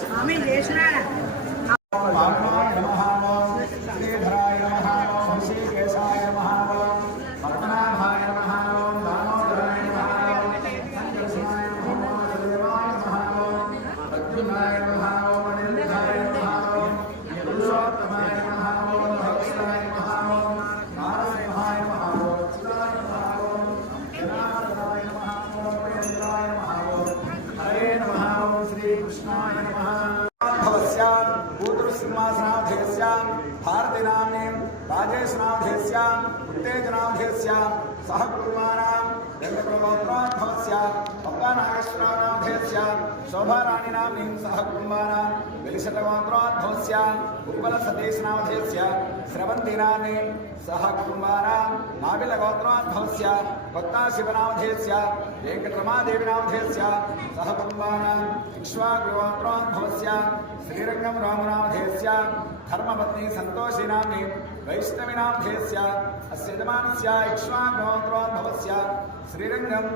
स्वामी देशना श्रीधराय नमः ओम श्रीकेशाय नमः ओम पद्मनाभाय नमः ओम दामोदराय नमः ओम संकर्षणाय नमः ओम देवाय नमः ओम प्रद्युम्नाय नमः ओम अनिरुद्धाय नमः ओम पुरुषोत्तमाय नमः ओम भक्ताय नमः ओम नारायणाय नमः ओम चिदाय नमः ओम जनार्दनाय नमः ओम प्रियंद्राय नमः ओम हरे नमः ओम श्री कृष्णाय नमः सिंहासनाधेस्यां भारतीनाम्नीं राजेशनाधेस्यां उत्तेजनाधेस्यां सह कुर्माणां गंधप्रगोत्रोद्भवस्यां पक्कानागेश्वरानाधेस्यां शोभाराणीनाम्नीं सह कुर्माणां वेलिशतगोत्रोद्भवस्यां उत्पलसतीशनाधेस्यां स्रवन्तीनाम्नीं सह कुर्माणां नाविलगोत्रोद्भवस्यां भक्ताशिवनाधेस्यां वेङ्कटरमादेवीनाधेस्यां सह कुर्माणां इक्ष्वाकुगोत्रोद्भवस्यां श्रीरंगम रामनामधेस्यां धर्मपत्नी संतोषिनाम्नीं वैष्णवीनामधेस्यां अस्य यजमानस्य इक्ष्वाकुगोत्रोद्भवस्यां श्रीरंगम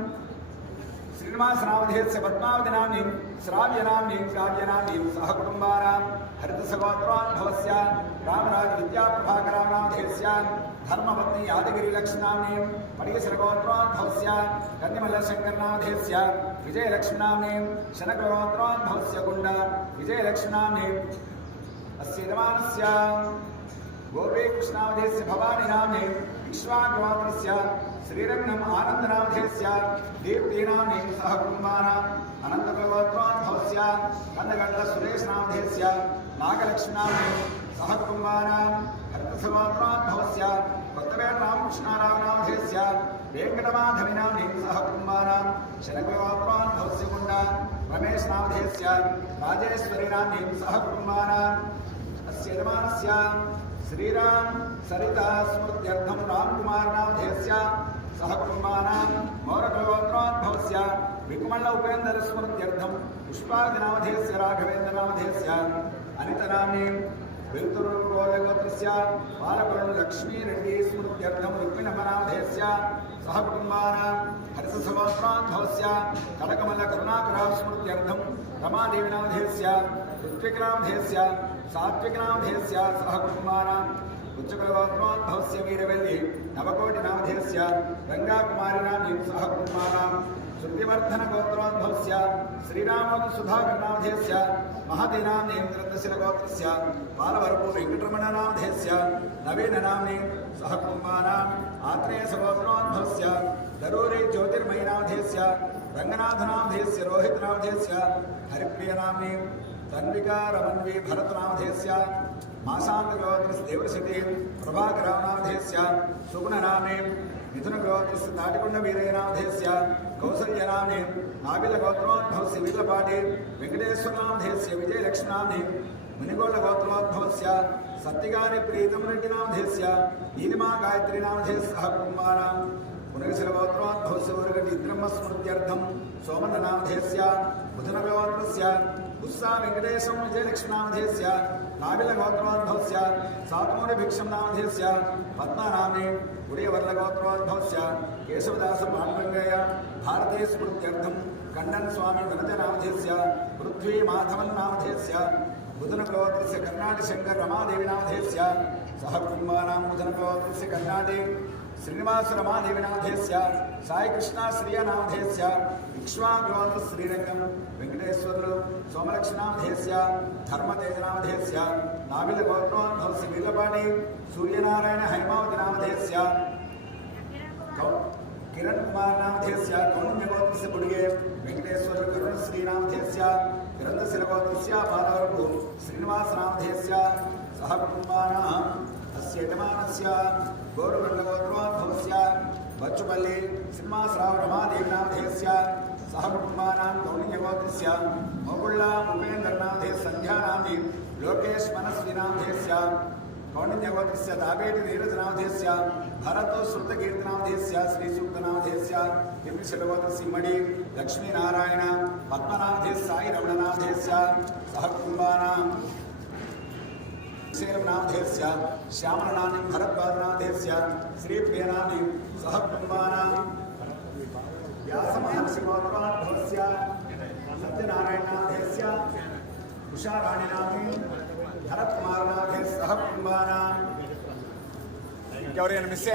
श्रीनिवासनामधेस्य पद्मावतीनाम्नीं श्राव्यनाम्नीं काव्यनाम्नीं सह कुटुम्बानां हरितसगोत्रोद्भवस्यां रामराजविद्याप्रभाकरामनामधेस्यां धर्मपत्नी यादगिरिलक्ष्मीनाम्नीं पडियसरगोत्रोद्भवस्यां कन्निमल्लशङ्करनामधेस्यां विजयलक्ष्मीनाम्नीं शनकगोत्रोद्भवस्य गुण्डा विजयलक्ष्मीनाम्नीं अस्य यजमानस्य गोपीकृष्णामधेस्य भवानीनाम्नीं विश्वागोत्रस्य श्रीरंगम आनन्दनामधेस्य दीप्तीनाम्नीं सह कुटुम्बानां अनन्तगोत्रोद्भवस्य कन्नगण्ड सुरेशनामधेस्य नागलक्ष्मीनाम्नीं सह कुटुम्बानां हरितसगोत्रोद्भवस्य कोत्तवेल रामकृष्णारावनामधेस्य वेङ्कटमाधवीनाम्नीं सह कुटुम्बानां शनकगोत्रोद्भवस्य गुण्डा रमेशनामधेस्य राजेश्वरीनाम्नीं सह कुटुम्बानां अस्य यजमानस्य श्रीराम सरिता स्मृत्यर्थं रामकुमारनामधेस्य सह कुटुम्बानां मौरगोत्रोद्भवस्य विकुमल्ल उपेन्द्र स्मृत्यर्थं पुष्पादिनामधेस्य राघवेन्द्रनामधेस्य अनितनाम्नीं वेल्तुरुगोत्रस्य बालकुलं लक्ष्मीरेड्डी स्मृत्यर्थं रुक्मिणम्मनामधेस्य सह कुटुम्बानां हरितसगोत्रोद्भवस्य कनकमल्ल करुणाकरा स्मृत्यर्थं रमादेवीनामधेस्य ऋत्विकनामधेस्य सात्विकनामधेस्य सह कुटुम्बानां उच्चकुलगोत्रोद्भवस्य वीरवेल्ली नवकोटिनामधेस्य गंगाकुमारीनाम्नीं सह कुटुम्बानां श्रुतिवर्धनगोत्रोद्भवस्य श्रीरामसुधाकरनामधेस्य महतीनाम्नीं ग्रन्थशिलगोत्रस्य बालवरपु वेङ्कटरमणनामधेस्य नवीननाम्नीं सह कुटुम्बानाम् आत्रेयसगोत्रोद्भवस्य दरूरे ज्योतिर्मयीनामधेस्य रङ्गनाथनामधेस्य रोहितनामधेस्य हरिप्रियनाम्नीं तन्विका रमन्वी भरतनामधेस्य मासान्तगोत्रस्य देवशतीं प्रभाकरावनामधेस्य सुगुणनाम्नीं मिथुनगोत्रस्य ताटिकुण्डवीरयनामधेस्य कौसल्यनाम्नीं नाबिलगोत्रोद्भवस्य वीर्लपाटी वेङ्कटेश्वरनामधेस्य विजयलक्ष्मीनाम्नीं मुनिगोळगोत्रोद्भवस्य सत्तिगानि प्रीतं रेड्डिनामधेस्य नीलिमा गायत्रीनामधेस्य सह कुटुम्बानां पुनर्शिलगोत्रोद्भवस्य उर्गटिद्रह्मस्मृत्यर्थं सोमन्ननामधेस्य बुधनगोत्रस्य उत्सा वेङ्कटेशं विजयलक्ष्मीनामधेस्य नाबिलगोत्रोद्भवस्य सात्मूलभिक्षमनामधेस्य पद्मानाम्नीं उडयवर्लगोत्रोद्भवस्य केशवदासपाण्डरङ्गय भारतीय स्मृत्यर्थं कण्डन स्वामी धनजनामधेस्य पृथ्वी माधवन्नामधेस्य बुधनगोत्रस्य कर्णाटशङ्कर रमादेवीनामधेस्य सह कुटुम्बानां बुधनगोत्रस्य कर्णाटे श्रीनिवास रमादेवीनामधेस्य साईकृष्णा श्रियनामधेस्य इक्ष्वाकुगोत्र श्रीरंगम वेङ्कटेश्वरलु सोमलक्ष्मीनामधेस्य धर्मतेजनामधेस्य नाविलगोत्रोद्भवस्य वीर्लपाटी सूर्यनारायण हैमावतीनामधेस्य किरण कुमारनामधेस्य कौण्डिन्यगोत्रस्य बुडिगे वेङ्कटेश्वर करुणश्रीनामधेस्य ग्रन्थशिलगोत्रस्य बालवरपु श्रीनिवासनामधेस्य सह कुटुम्बानाम् अस्य यजमानस्य गौरवण्डगोत्रोद्भवस्य बच्चुपल्ली सिंहासराव रमादेवीनामधेस्य सह कुटुम्बानां कौण्डिन्यगोत्रस्य मोगुल्ला उपेन्द्रनामधेस्य सन्ध्यानाम्नीं लोकेश मनस्विनामधेस्य कौण्डिन्यगोत्रस्य दाबेटि नीरजनामधेस्य भरत श्रुतकीर्तनामधेस्य श्रीसूक्तनामधेस्य तिम्मिशलगोत्रस्य इम्मडि लक्ष्मीनारायण पद्मनामधेस्य साई रमणनामधेस्य सह कुटुम्बानां नामधेस्य श्यामलनाम्नीं भरद्वाजनामधेस्य श्रीप्रियनाम्नीं सह कुटुम्बानां व्यासमहर्षिगोत्रोद्भवस्य सत्यनारायणनामधेस्य ఉషారాణినాథి భరత్కుమారనాథే సహ కుటుంబానాం ఎవరైనా మిస్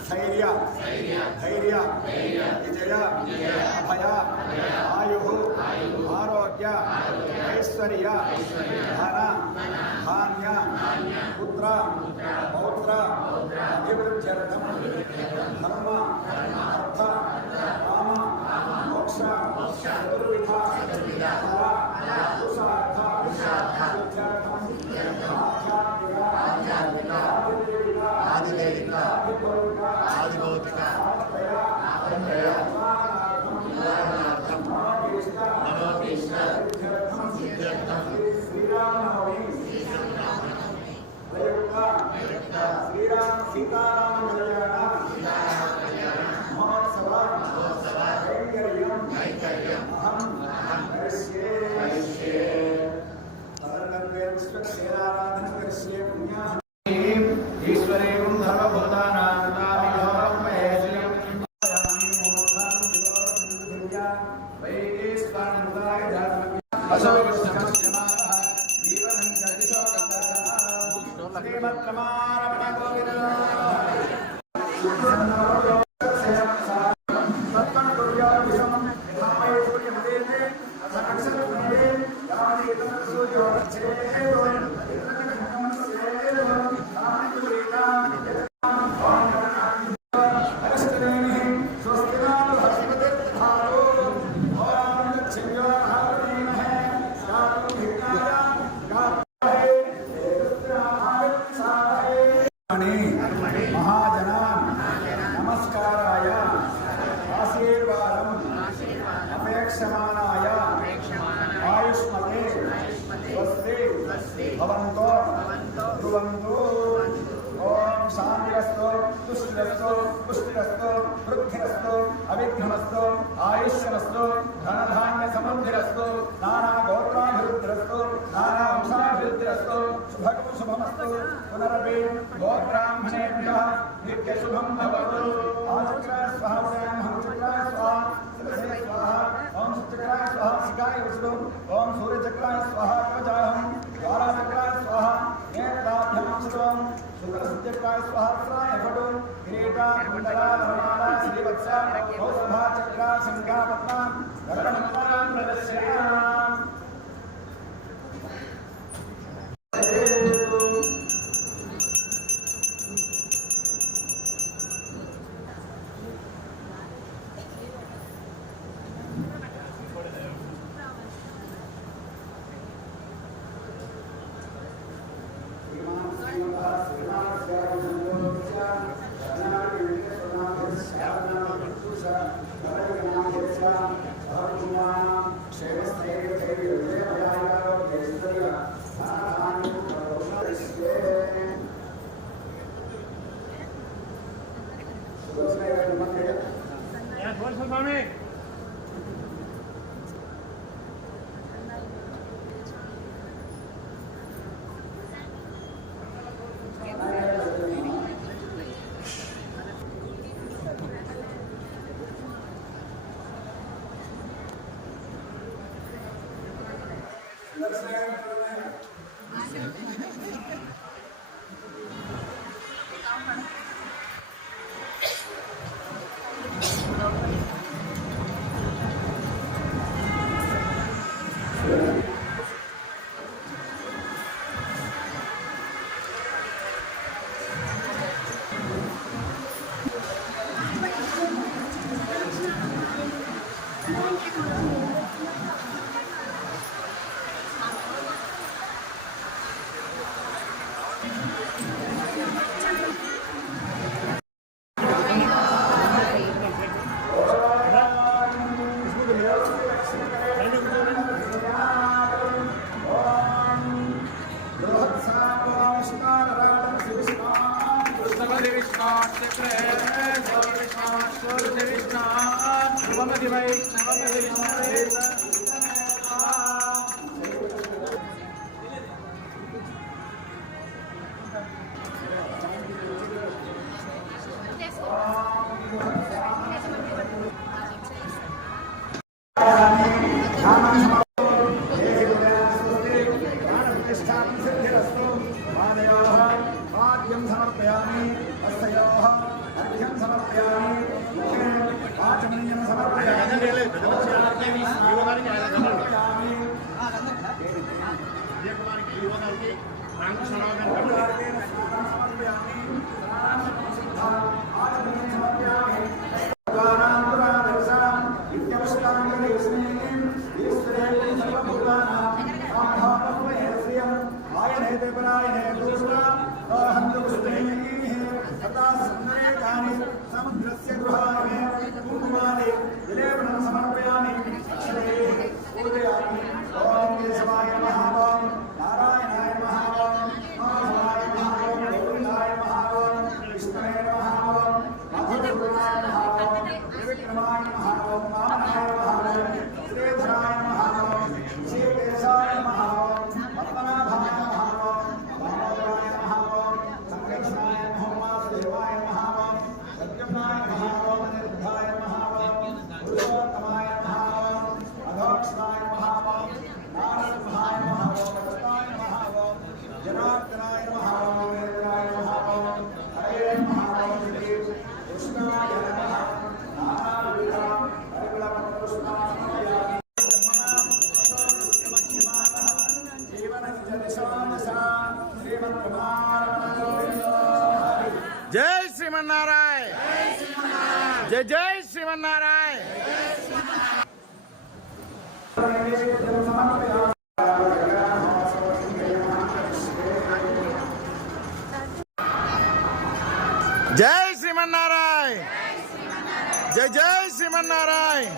స్థైర్య ధైర్య విజయ అభయ ఆయు ఆరోగ్య ఐశ్వర్య ధన ధాన్య పుత్ర పౌత్ర అభివృద్ధ్యర్థం ధర్మ అర్థ కామ మోక్ష చతుర్విధ ఫల పురుషార్థ ఆదిదైవిక ఆదిభౌతిక నమోకృష్ణ సిద్ధ్యర్థం శ్రీరామ సీతారామ కళ్యాణ మహోత్సవ కైంకర్యం అహం కరిష్యే విశ్వక్షేరారాధన కరిష్యే పుణ్యా ఈశ్వరేం ధర్మభూతానాం తామిఘోరం మహేశ్వరం వైకేశ్వరముదాయ ధర్మ అశోకస్యమానః జీవనం గతిశోకదర్శనః శ్రీమద్రమారమణ గోవింద महाजनान् नमस्काराय आशीर्वादम् अपेक्षमाणाय आयुष्मते स्वस्ति भवन्तो ध्रुवन्तु ओम शान्तिरस्तु तुष्टिरस्तु पुष्टिरस्तु वृद्धिरस्तु अविघ्नमस्तु आयुष्यमस्तु धनधान्य समृद्धिरस्तु नाना गोत्राभिवृद्धिरस्तु नाना वंशाभिवृद्धिरस्तु शुभं शुभमस्तु पुनरपि गोब्राह्मणेभ्यः नित्यशुभं भवतु आचक्राय स्वाहा हम चक्राय स्वाहा शिरसे स्वाहा ओम चक्राय स्वाहा शिखाय विष्णु ओम सूर्यचक्राय स्वाहा कवचाहं द्वाराचक्राय स्वाहा नेत्राभ्यां शुभं शुक्रसुचक्राय स्वाहा फटो किरीटा कुंडला धर्माला श्रीवत्स कौस्तुभा चक्रा शंखा पद्मा गरुडमंडलां प्रदर्शयामि समुद्रस्य गृहाणे कुङ्कुमाले विलेपनं समर्पयामि अक्षरैः पूजयामि ॐ केशवाय नमः ॐ नारायणाय नमः ॐ माधवाय नमः ॐ गोविन्दाय नमः ॐ विष्णवे नमः ॐ मधुसूदनाय नमः ॐ त्रिविक्रमाय नमः ॐ वामनाय नमः ॐ श्रीधराय नमः ॐ श्रीकेशाय नमः ॐ पद्मनाभाय नमः ॐ दामोदराय नमः ॐ संकर्षणाय नमः ॐ वासुदेवाय नमः ॐ सत्यनाय नमः ॐ अनिरुद्धाय नमः ॐ पुरुषोत्तमाय नमः ॐ अधोक्षणाय नमः ॐ नारसिंहाय नमः ॐ अगस्ताय नमः ॐ जनार्दनाय नमः ॐ वेदाय नमः ॐ हरे नमः ॐ श्री कृष्णाय नमः नानाविध परिमलपत्रपुष्पाणि जय श्रीमन्नारायण जय जय श्रीमन्नारायण जय श्रीमन्नारायण जय जय श्रीमन्नारायण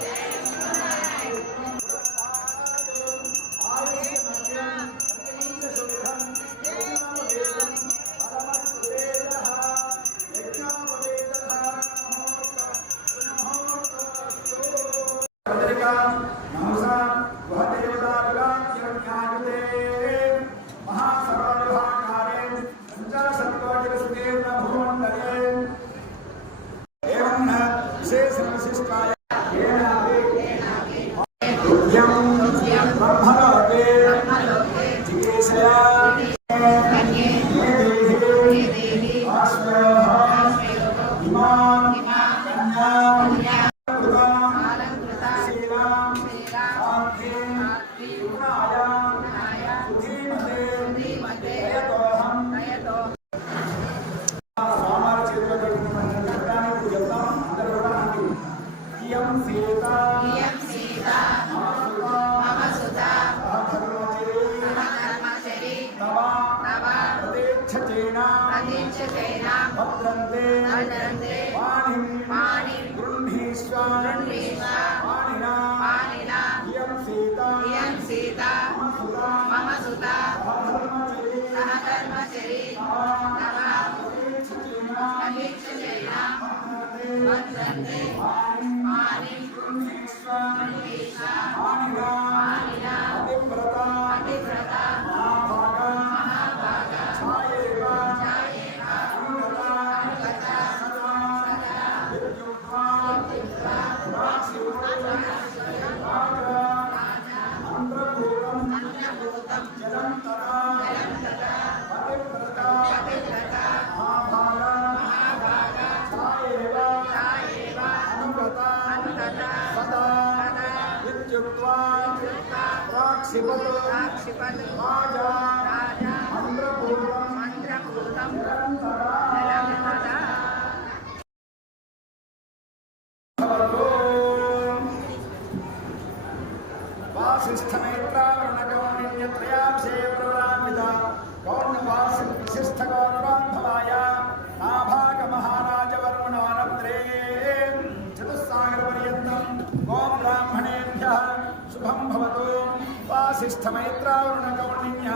वसिष्ठमैत्रावरुणगौण्य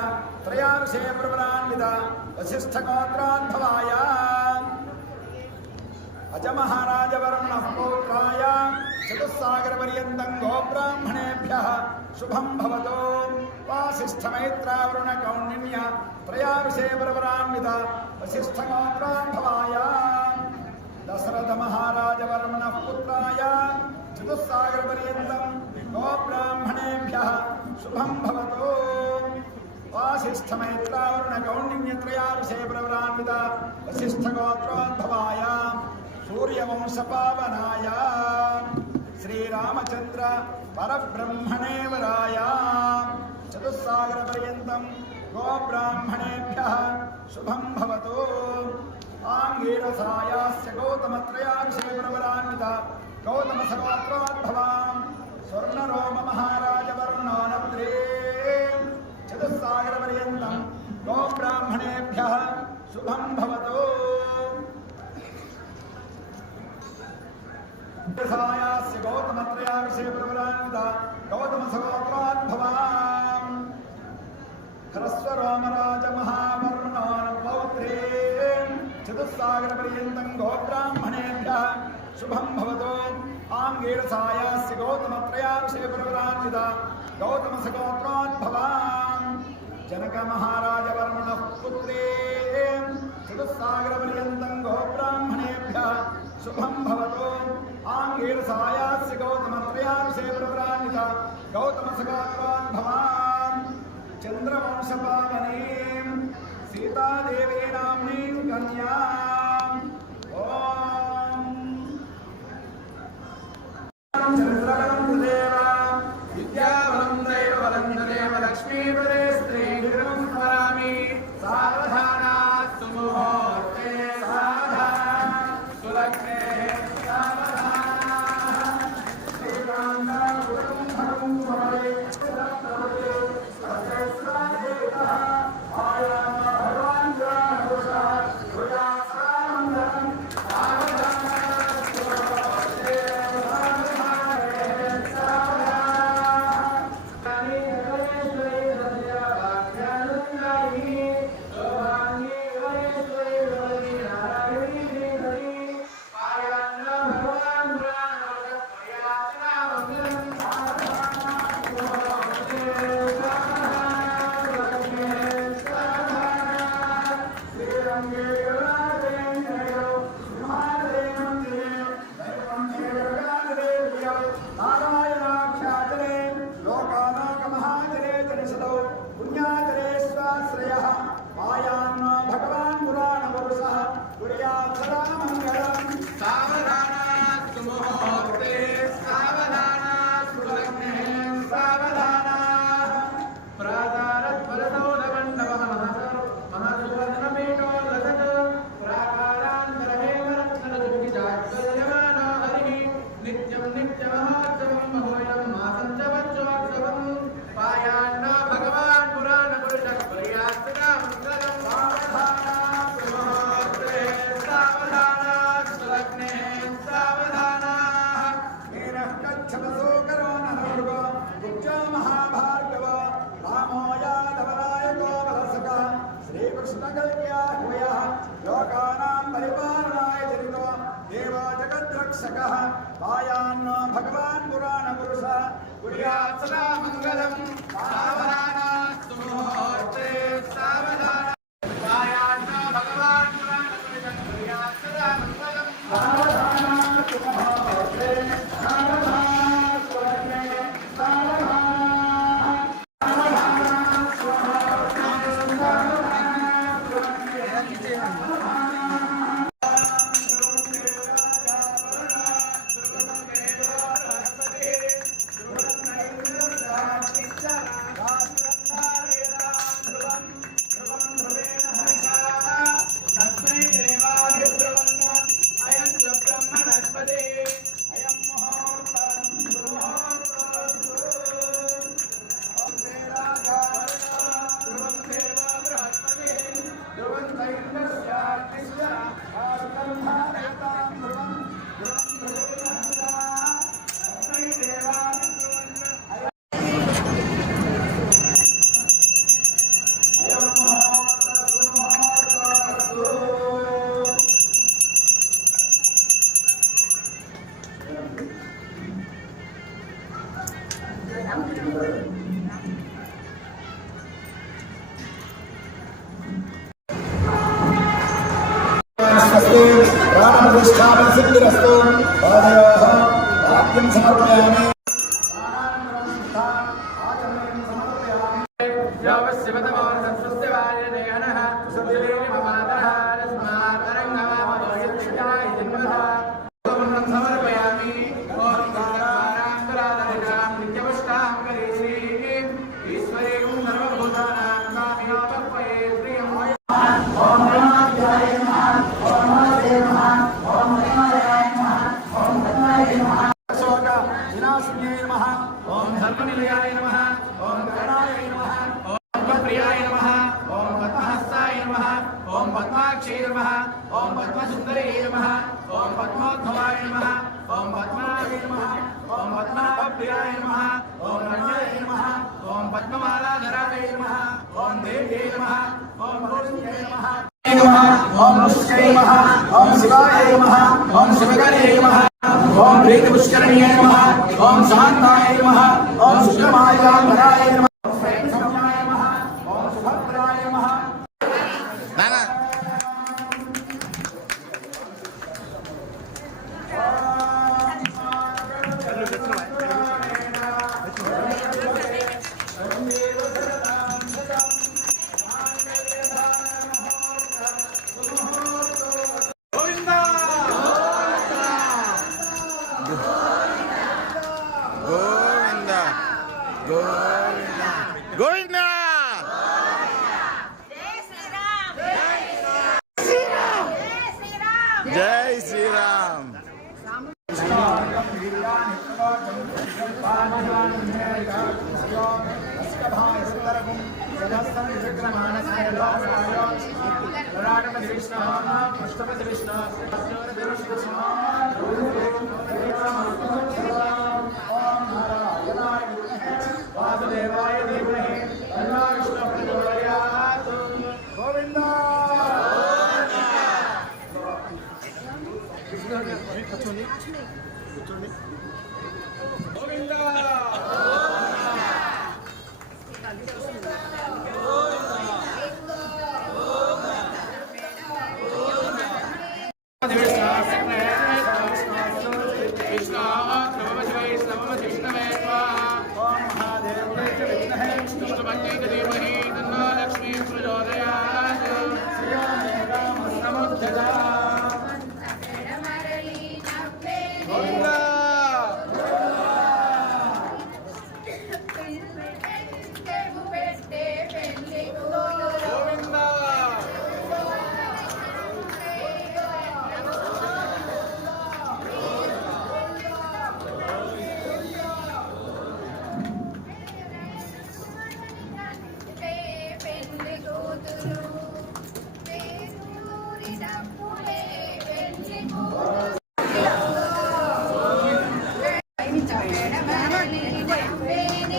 त्रयार्षे प्रवरान्वित वसिष्ठगोत्रान्धवाय अजमहाराजवर्मणः पौत्राय चतुस्सागरपर्यन्तं गोब्राह्मणेभ्यः शुभं भवतु। वासिष्ठमैत्रावरुणगौण्य त्रयार्षे प्रवरान्वित वसिष्ठगोत्रान्धवाय दशरथ महाराजवर्मणः पुत्राय चतुस्सागरपर्यन्तं गोब्राह्मणेभ्यः शुभं भवतु। वासिष्ठमैत्रावरुणगौण्यत्रयार्षे प्रवरान्वित वसिष्ठगोत्रोद्भवाय सूर्यवंशपावनाय श्रीरामचन्द्र परब्रह्मणे वराय चतुस्सागरपर्यन्तं गोब्राह्मणेभ्यः शुभं भवतु। आङ्गीरसायास्य गौतमत्रयाभिषेकप्रवरान्विता गौतमसगोत्रोद्भवां स्वर्णरोममहाराजवर्णोनप्त्रे चतुस्सागरपर्यन्तं गोब्राह्मणेभ्यः शुभं भवतु। सायास्य गौतमत्रयाभिषेकप्रवरान्विता गौतमसगोत्रोद्भवां ह्रस्वरोमराजमहावर्णोनपौत्रे चतुस्सागरपर्यन्तं गोब्राह्मणेभ्यः शुभं भवतु। आङ्गीरसायास्य गौतमत्रयाभिषेकप्रवरान्विता गौतमसगोत्रोद्भवां जनकमहाराजवर्णः पुत्रे चतुस्सागरपर्यन्तं गोब्राह्मणेभ्यः शुभं भवतु। आङ्गीरसायास्य गौतमत्रयाभिषेकप्रवरान्विता गौतमसगोत्रोद्भवां चन्द्रवंशपावनीं सीतादेवी नाम्नीं कन्याम् ॐ चन्द्रवनं तदेव विद्यावनं दैववनं तदेव लक्ष्मीपदे स्त्रीभिर्मं स्मरामि सावधाना सुमुहूर्ते सावधाना सुलग्ने सावधाना श्रीकान्तापुरं भगं भवे पायान्न भगवान् पुराणपुरुषः कुर्यात् सदा मङ्गलं सावधाना सुमुहूर्ते सावधाना पायान्न भगवान् पुराणपुरुषः कुर्यात् सदा मङ्गलं सावधाना सुमुहूर्ते सावधाना सुलग्ने सावधाना सिद्धिरस्तु पादयोः वाक्यं समर्पयामि ईश्वरी सर्वभूतानां प्रियाय नमः ओम रण्याय नमः ओम पद्ममालाधराय नमः ओम देव्यै नमः ओम रोहिण्यै नमः ओम नमस्ते नमः ओम शिवाय नमः ओम शिवकरे नमः ओम प्रीतिपुष्करण्ये नमः ओम शान्ताय नमः ओम शुक्रमायाधराय नमः ओम श्रेष्ठाय नमः ओम सुभद्राय नमः నానా గోవింద గోవింద గోవింద జై శ్రీరామ్ वासुदेवाय धीमहि तन्नो विष्णुः प्रचोदयात् गोविंद गोविंद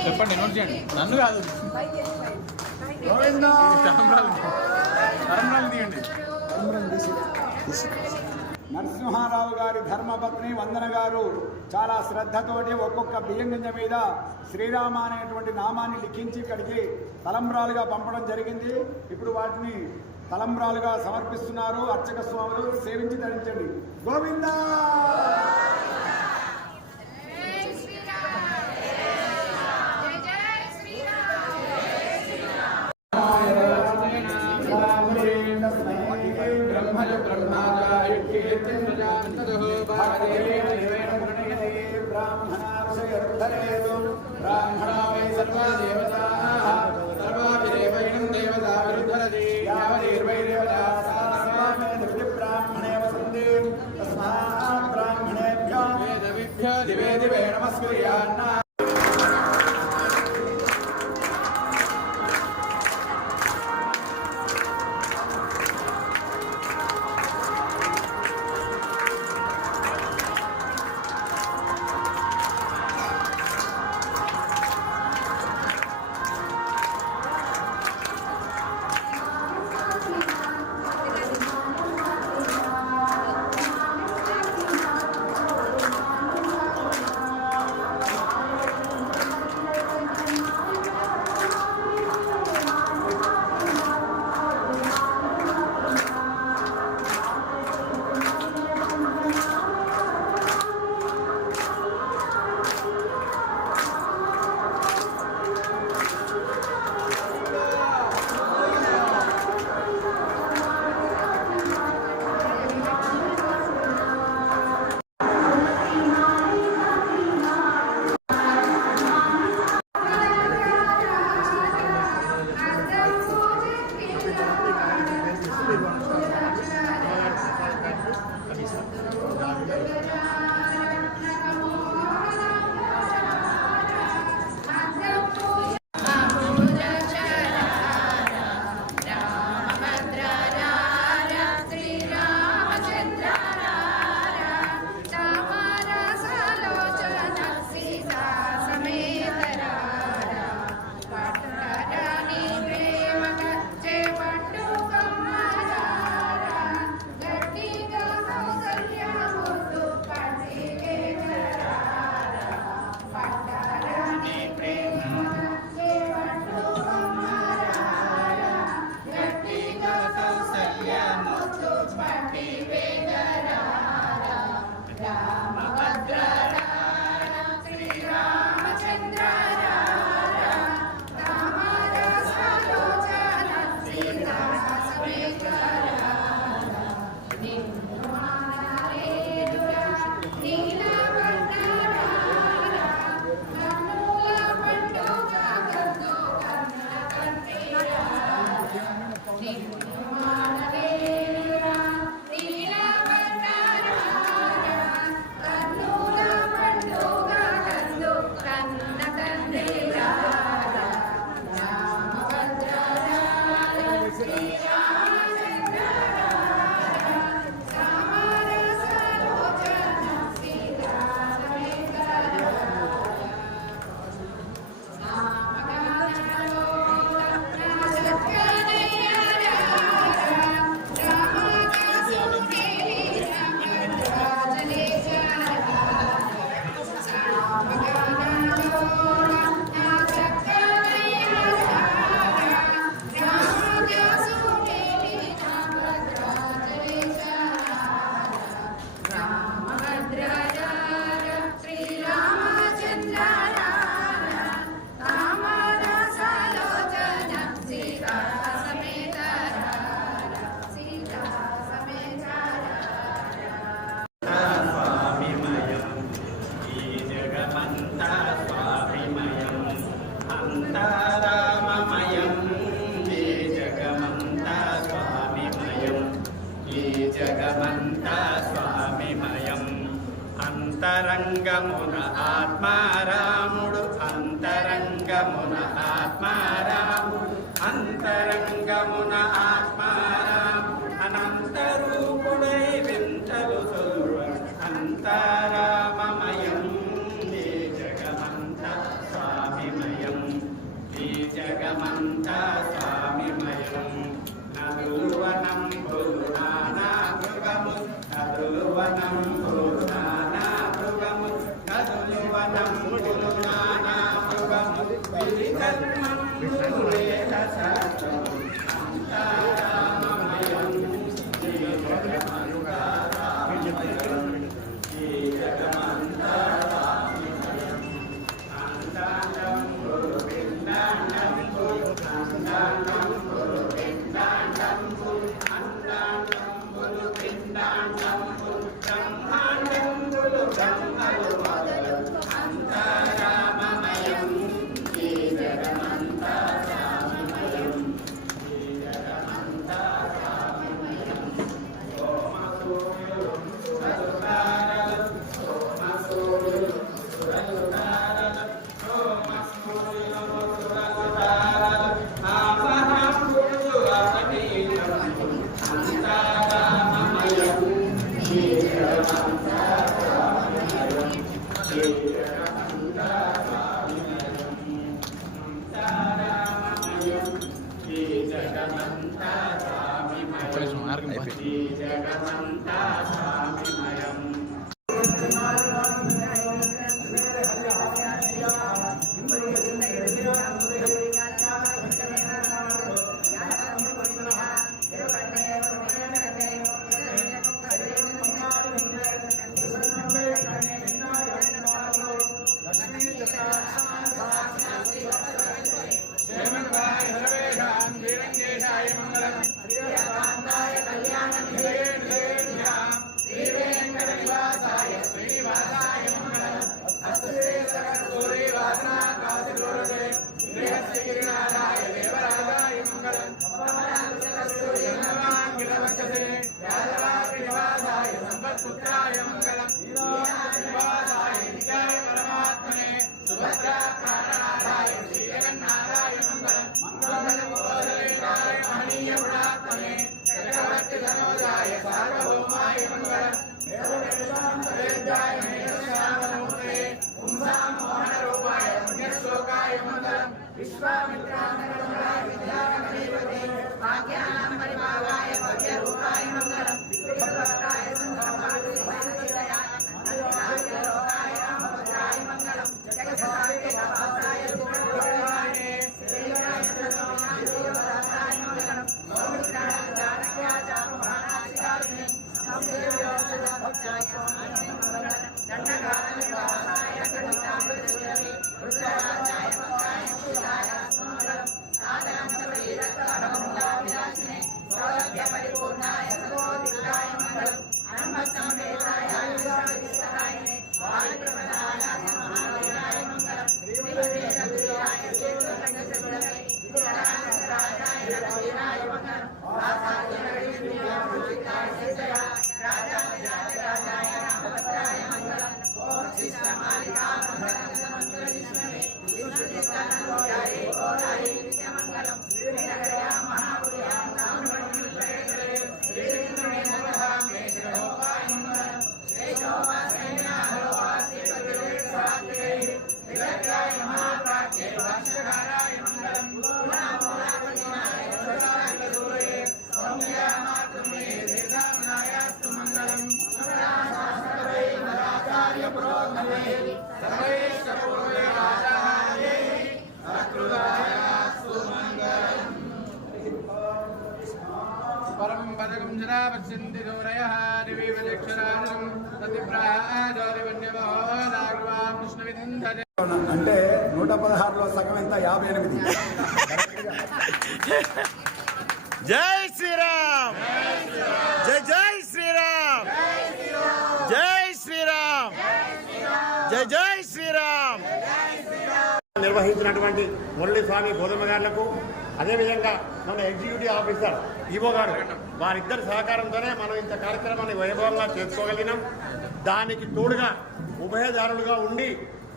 చెప్పండి నోట్ చేయండి నన్ను కాదు తీయండి నరసింహారావు గారి ధర్మపత్ని వందన గారు చాలా శ్రద్ధతోటి ఒక్కొక్క బియ్యం గింజ మీద శ్రీరామ అనేటువంటి నామాన్ని లిఖించి ఇక్కడికి తలంబ్రాలుగా పంపడం జరిగింది. ఇప్పుడు వాటిని తలంబ్రాలుగా సమర్పిస్తున్నారు. అర్చక స్వాములు సేవించి ధరించండి. గోవిందా ब्राह्मणा वै सर्वा देवताः सर्वाभिदेवैनं देवता विरुद्धरति यावदेर्वै देवताः सर्वामे ब्राह्मणे वसन्ति तस्मात् ब्राह्मणेभ्यो वेदविभ्यो दिवे दिवे नमस्कुर्यान्न అంతరంగమున ఆత్మారాముడు అంతరంగమున ఆత్మారాముడు అంతరంగమున ఆత్మారాముడు అనంత రూపుడై వింతలు సొల్వ అంతరామమయం ఈ జగమంతా స్వామిమయం ఈ జగమంతా స్వామిమయం నదువనం నానా మృగము నదువనం నానా మృగము నదువనం నానా మృగము విధర్మం వేద శాస్త్రం అంతరామమయం ఈ జగమంతా స్వామిమయం ఈ జగమంతా స్వామిమయం అంతాండం గోవిందాండం అంతాండం గోవిందాండం అంతాండం గోవిందాండం బ్రహ్మాండం బ్రహ్మలు మొదలు అంతరామమయం ఈ జగమంతా స్వామిమయం ఈ జగమంతా స్వామిమయం సోమసూర్యులు సురలుతారలు సోమసూర్యులు సురలుతారలు సోమసూర్యులు సురలుతారలు ఆమహాపురుషు అసనీయం అంతరామమయం ఈ జగమంతా స్వామిమయం ఈ జగమంతా స్వామిమయం అంతరామమయం ఈ జగమంతా స్వామిమయం ఈ జగమంతా స్వామిమయం परम पदकं जरा पश्यन्ति दूरयः दिवीवदक्षराणं तदिप्राहादोदिवन्यमहोदाग्रवां कृष्णविदन्धते అంటే 116లో సగం ఎంత 58 జై శ్రీరామ్ జై జై శ్రీరామ్ జై శ్రీరామ్ జై జై శ్రీరామ్ నిర్వహించినటువంటి మురళీ స్వామి గోధుమ గారులకు అదేవిధంగా మన ఎగ్జిక్యూటివ్ ఆఫీసర్ ఈవో గారు వారిద్దరి సహకారంతోనే మనం ఇంత కార్యక్రమాన్ని వైభవంగా చేసుకోగలిగినాం. దానికి తోడుగా ఉభయదారులుగా ఉండి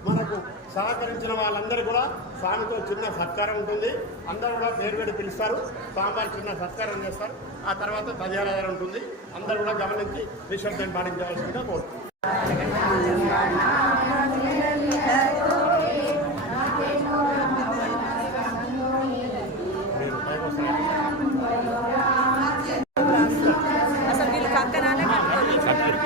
మనకు సహకరించిన వాళ్ళందరూ కూడా స్వామితో చిన్న సత్కారం ఉంటుంది. అందరూ కూడా పేరు పెట్టి పిలుస్తారు. స్వామివారి చిన్న సత్కారం చేస్తారు. ఆ తర్వాత తదియారాధన ఉంటుంది. అందరూ కూడా గమనించి నిశ్శబ్దం పాటించవలసిందిగా కోరుతున్నాం. అసలు వీళ్ళు కంకణాలే కట్టుకోరు.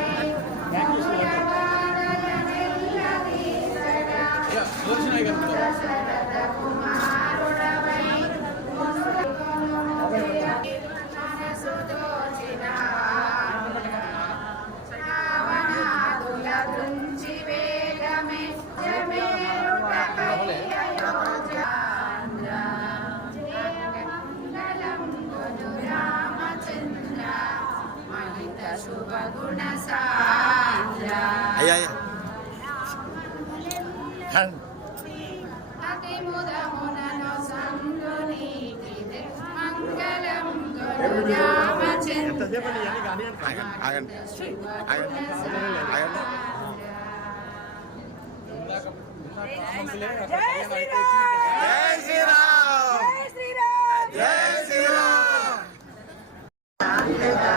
అయ్యా ఎంతసేపు ఇవన్నీ కానీ ఆగండి ఆగండి ఆగండి. జై శ్రీరామ్. జై శ్రీరామ్. జై శ్రీరామ్. జై శ్రీరామ్.